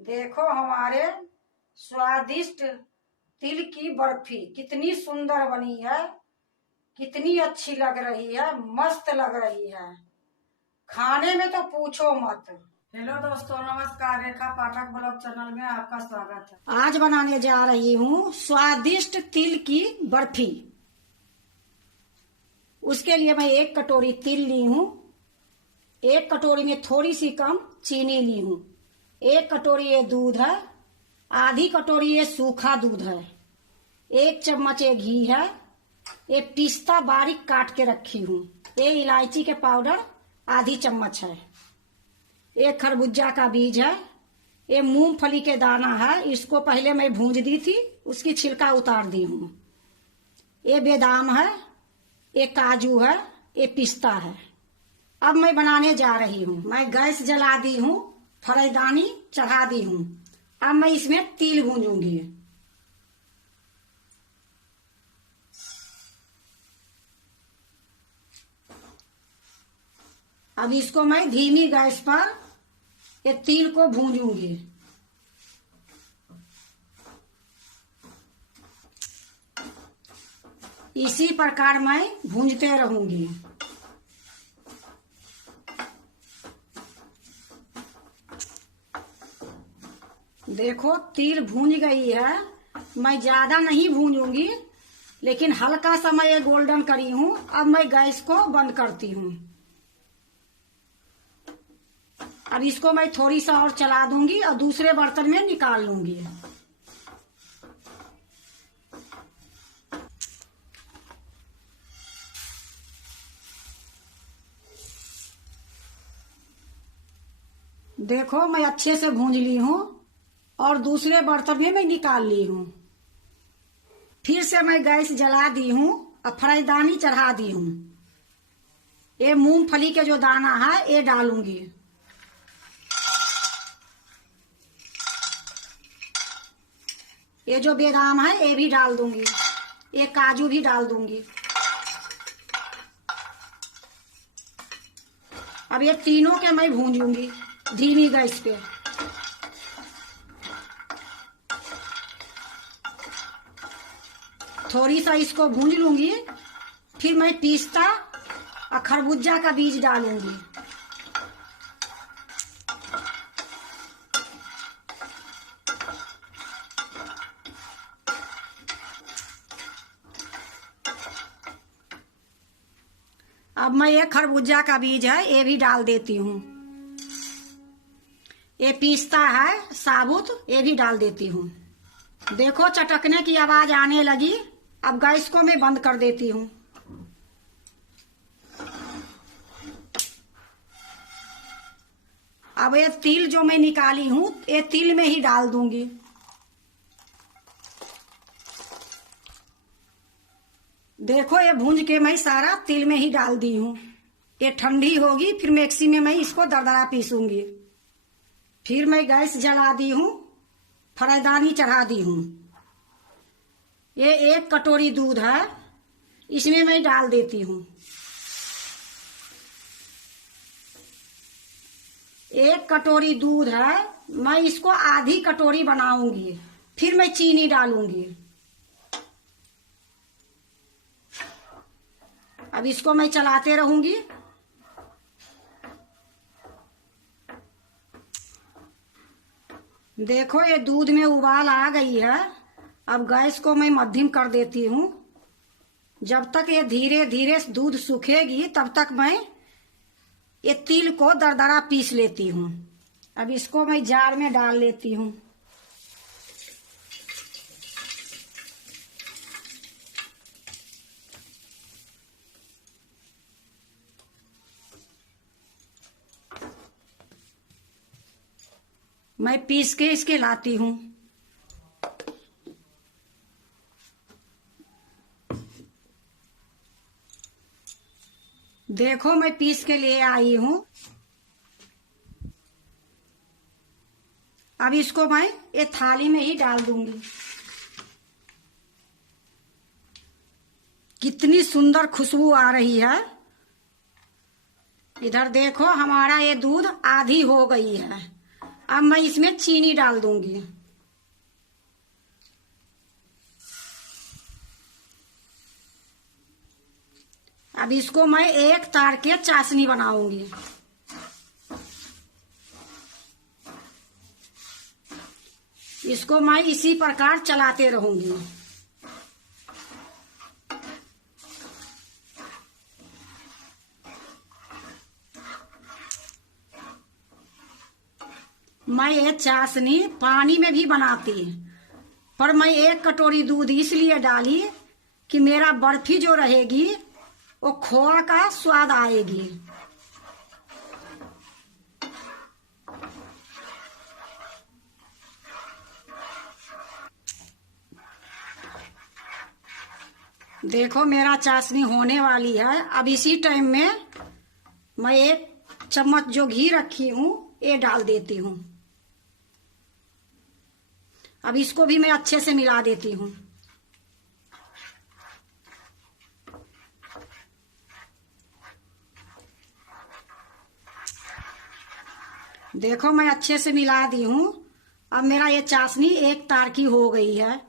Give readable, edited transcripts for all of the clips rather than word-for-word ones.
देखो हमारे स्वादिष्ट तिल की बर्फी कितनी सुंदर बनी है, कितनी अच्छी लग रही है, मस्त लग रही है। खाने में तो पूछो मत। हेलो दोस्तों, नमस्कार। रेखा पाठक ब्लॉग चैनल में आपका स्वागत है। आज बनाने जा रही हूँ स्वादिष्ट तिल की बर्फी। उसके लिए मैं 1 कटोरी तिल ली हूँ। 1 कटोरी में थोड़ी सी कम चीनी ली हूँ। 1 कटोरी ये दूध है। आधी कटोरी ये सूखा दूध है। 1 चम्मच ये घी है। ये पिस्ता बारीक काट के रखी हूँ। ये इलायची के पाउडर आधी चम्मच है। एक खरबूजा का बीज है। ये मूंगफली के दाना है। इसको पहले मैं भूंज दी थी, उसकी छिलका उतार दी हूँ। ये बादाम है। ये काजू है। ये पिस्ता है। अब मैं बनाने जा रही हूँ। मैं गैस जला दी हूँ, फराईदानी चढ़ा दी हूँ। अब मैं इसमें तिल भूंजूंगी। अब इसको मैं धीमी गैस पर ये तिल को भूंजूंगी। इसी प्रकार मैं भूंजते रहूंगी। देखो तिल भूंज गई है। मैं ज्यादा नहीं भूंजूंगी, लेकिन हल्का सा मैं ये गोल्डन करी हूँ। अब मैं गैस को बंद करती हूँ। अब इसको मैं थोड़ी सा और चला दूंगी और दूसरे बर्तन में निकाल लूंगी। देखो मैं अच्छे से भूंज ली हूँ और दूसरे बर्तन में मैं निकाल ली हूँ। फिर से मैं गैस जला दी हूँ और फराईदानी चढ़ा दी हूँ। ये मूंगफली के जो दाना है ये डालूंगी। ये जो बादाम है ये भी डाल दूंगी। ये काजू भी डाल दूंगी। अब ये तीनों के मैं भूंजूंगी धीमी गैस पे। थोड़ी सा इसको भूंज लूंगी। फिर मैं पिस्ता और खरबूजा का बीज डालूंगी। अब मैं ये खरबूजा का बीज है ये भी डाल देती हूँ। ये पिस्ता है साबुत, ये भी डाल देती हूँ। देखो चटकने की आवाज आने लगी। अब गैस को मैं बंद कर देती हूँ। अब ये तिल जो मैं निकाली हूँ ये तिल में ही डाल दूंगी। देखो ये भूंज के मैं सारा तिल में ही डाल दी हूँ। ये ठंडी होगी फिर मिक्सी में मैं इसको दरदरा पीसूंगी। फिर मैं गैस जला दी हूँ, फराईदानी चढ़ा दी हूँ। ये 1 कटोरी दूध है, इसमें मैं डाल देती हूँ। 1 कटोरी दूध है, मैं इसको आधी कटोरी बनाऊंगी। फिर मैं चीनी डालूंगी। अब इसको मैं चलाते रहूंगी। देखो ये दूध में उबाल आ गई है। अब गैस को मैं मध्यम कर देती हूँ। जब तक ये धीरे धीरे दूध सूखेगी तब तक मैं ये तिल को दरदरा पीस लेती हूँ। अब इसको मैं जार में डाल लेती हूँ। मैं पीस के इसके लाती हूँ। देखो मैं पीस के लिए आई हूँ। अब इसको मैं ये थाली में ही डाल दूंगी। कितनी सुंदर खुशबू आ रही है। इधर देखो हमारा ये दूध आधी हो गई है। अब मैं इसमें चीनी डाल दूंगी। अब इसको मैं एक तार के चाशनी बनाऊंगी। इसको मैं इसी प्रकार चलाते रहूंगी। मैं ये चाशनी पानी में भी बनाती, पर मैं एक कटोरी दूध इसलिए डाली कि मेरा बर्फी जो रहेगी वो खोआ का स्वाद आएगी। देखो मेरा चाशनी होने वाली है। अब इसी टाइम में मैं एक चम्मच जो घी रखी हूं ये डाल देती हूं। अब इसको भी मैं अच्छे से मिला देती हूं। देखो मैं अच्छे से मिला दी हूं। अब मेरा ये चाशनी एक तार की हो गई है।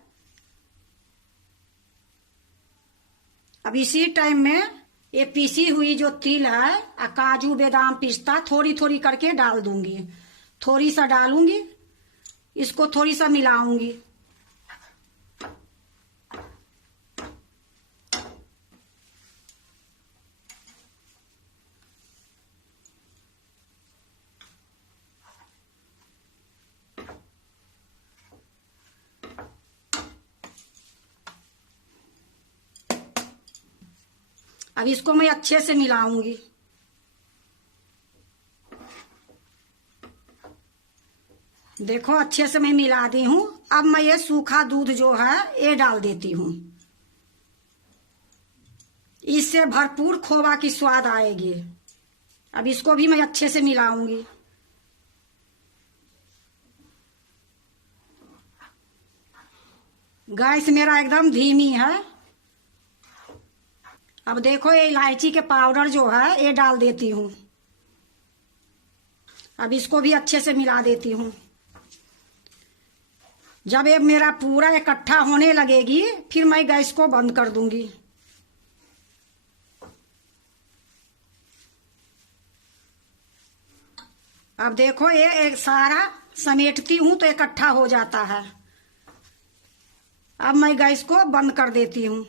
अब इसी टाइम में ये पीसी हुई जो तिल है, काजू बादाम पिस्ता थोड़ी थोड़ी करके डाल दूंगी। थोड़ी सा डालूंगी, इसको थोड़ी सा मिलाऊंगी। अब इसको मैं अच्छे से मिलाऊंगी। देखो अच्छे से मैं मिला दी हूं। अब मैं ये सूखा दूध जो है ये डाल देती हूं। इससे भरपूर खोवा की स्वाद आएगी। अब इसको भी मैं अच्छे से मिलाऊंगी। गैस मेरा एकदम धीमी है। अब देखो ये इलायची के पाउडर जो है ये डाल देती हूं। अब इसको भी अच्छे से मिला देती हूं। जब ये मेरा पूरा इकट्ठा होने लगेगी फिर मैं गैस को बंद कर दूंगी। अब देखो ये एक सारा समेटती हूं तो इकट्ठा हो जाता है। अब मैं गैस को बंद कर देती हूं।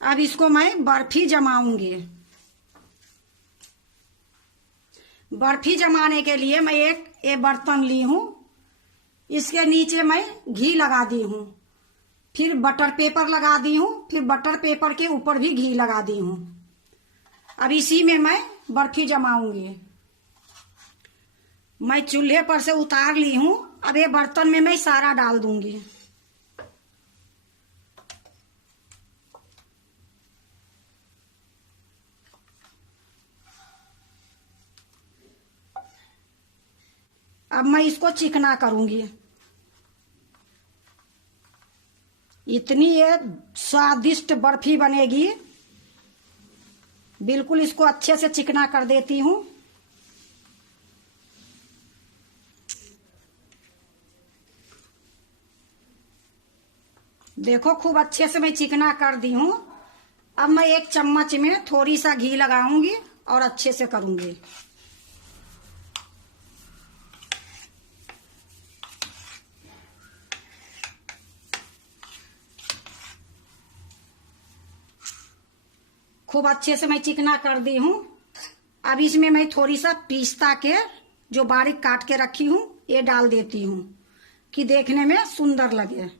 अब इसको मैं बर्फी जमाऊंगी। बर्फी जमाने के लिए मैं एक बर्तन ली हूं। इसके नीचे मैं घी लगा दी हूं, फिर बटर पेपर लगा दी हूं, फिर बटर पेपर के ऊपर भी घी लगा दी हूं। अब इसी में मैं बर्फी जमाऊंगी। मैं चूल्हे पर से उतार ली हूं। अब ये बर्तन में मैं सारा डाल दूंगी। अब मैं इसको चिकना करूंगी। इतनी ये स्वादिष्ट बर्फी बनेगी। बिल्कुल इसको अच्छे से चिकना कर देती हूं। देखो खूब अच्छे से मैं चिकना कर दी हूं। अब मैं एक चम्मच में थोड़ी सा घी लगाऊंगी और अच्छे से करूंगी। खूब अच्छे से मैं चिकना कर दी हूं। अब इसमें मैं थोड़ी सा पिस्ता के जो बारीक काट के रखी हूं ये डाल देती हूं कि देखने में सुंदर लगे।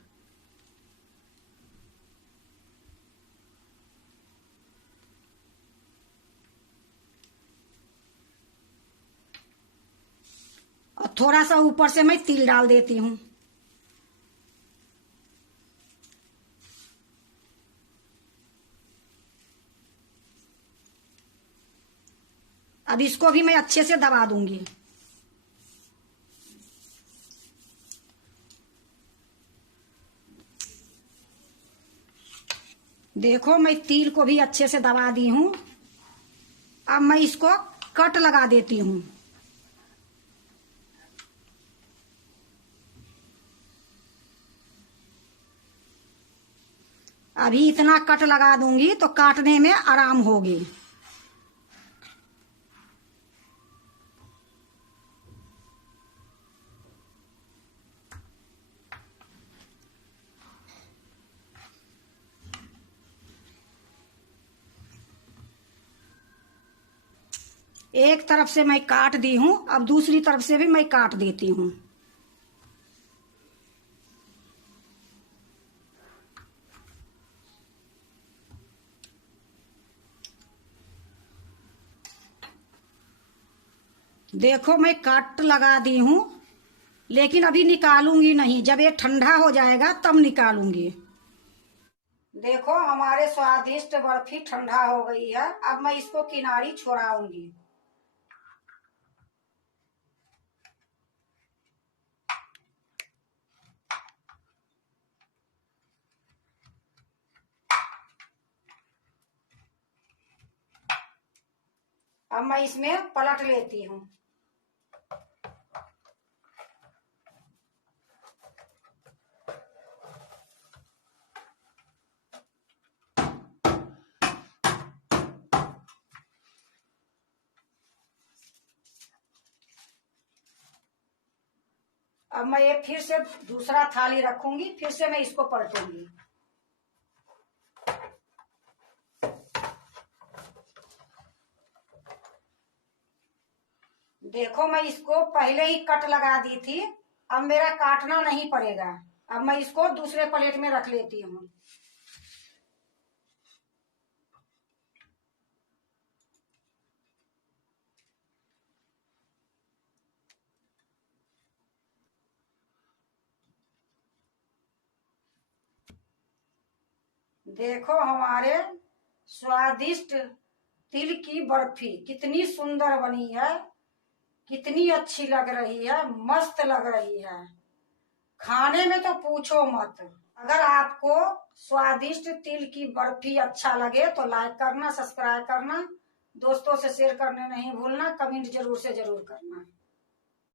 और थोड़ा सा ऊपर से मैं तिल डाल देती हूं। अब इसको भी मैं अच्छे से दबा दूंगी। देखो मैं तिल को भी अच्छे से दबा दी हूं। अब मैं इसको कट लगा देती हूँ। अभी इतना कट लगा दूंगी तो काटने में आराम होगी। एक तरफ से मैं काट दी हूं, अब दूसरी तरफ से भी मैं काट देती हूं। देखो मैं काट लगा दी हूं, लेकिन अभी निकालूंगी नहीं, जब ये ठंडा हो जाएगा तब निकालूंगी। देखो हमारे स्वादिष्ट बर्फी ठंडा हो गई है। अब मैं इसको किनारी छोड़ाऊंगी। अब मैं इसमें पलट लेती हूँ। अब मैं ये फिर से दूसरा थाली रखूंगी, फिर से मैं इसको पलटूंगी। देखो मैं इसको पहले ही कट लगा दी थी, अब मेरा काटना नहीं पड़ेगा। अब मैं इसको दूसरे प्लेट में रख लेती हूँ। देखो हमारे स्वादिष्ट तिल की बर्फी कितनी सुंदर बनी है, कितनी अच्छी लग रही है, मस्त लग रही है। खाने में तो पूछो मत। अगर आपको स्वादिष्ट तिल की बर्फी अच्छा लगे तो लाइक करना, सब्सक्राइब करना, दोस्तों से शेयर करने नहीं भूलना, कमेंट जरूर से जरूर करना।